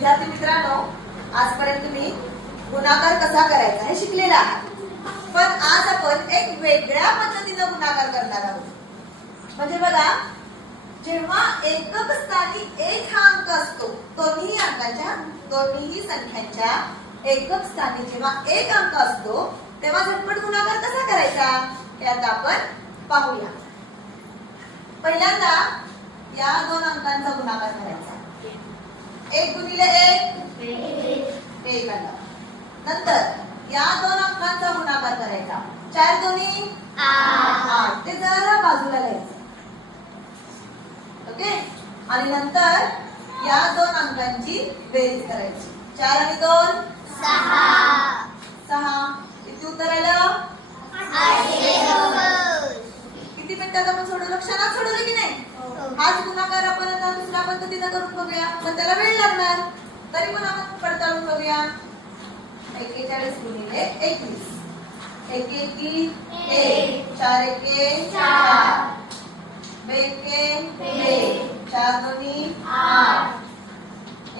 विद्यार्थी मित्रांनो, आजपर्यंत तुम्ही गुणाकार कसा करायचा हे शिकलेला आहात. पण आज आपण एक वेगळ्या पद्धतीने गुणाकार करणार आहोत. म्हणजे बघा, जेव्हा एकक स्थानी एक हा अंक असतो, दोन्ही संख्यांच्या एकक स्थानी जेव्हा एक अंक असतो तेव्हा झटपट गुणाकार कसा करायचा हे आता आपण पाहूया. पहिल्यांदा या दोन अंकांचा गुणाकार करायचा. 1 गुणिले 1 1 आला. नंतर या दोन अंकांचा गुणाकार करायचा. 4 दोन्ही 8. ते जरा बाजूला घ्यायचं. ओके. आणि नंतर या दोन अंकांची बेरीज करायची. 4 आणि 2 6. किती उत्तर आलं? किती मिनिटात आपण सोडवलं? क्षणात सोडवलं की नाही? हाच गुणाकार आपण आता दुसऱ्या पद्धतीने करून बघूया. पण त्याला वेळ लागणार, तरी पण आपण पडताळून बघूया. 41 गुणिले 21. 1 1 1 4 1 4 2 1 2 4 दोन्ही 8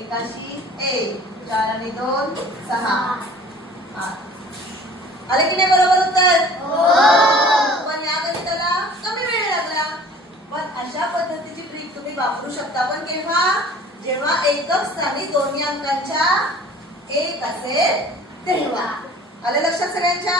81 1 4 आणि 2 6 8. आले की नाही बरोबर उत्तर? पण या गणिताला कमी वेळ लागला. पण अशा पद्धतीची ट्रिक तुम्ही वापरू शकता. पण केव्हा? जेव्हा एकक स्थानी दोन्ही अंकांच्या एक असेल तेव्हा. आले लक्षात सगळ्यांच्या?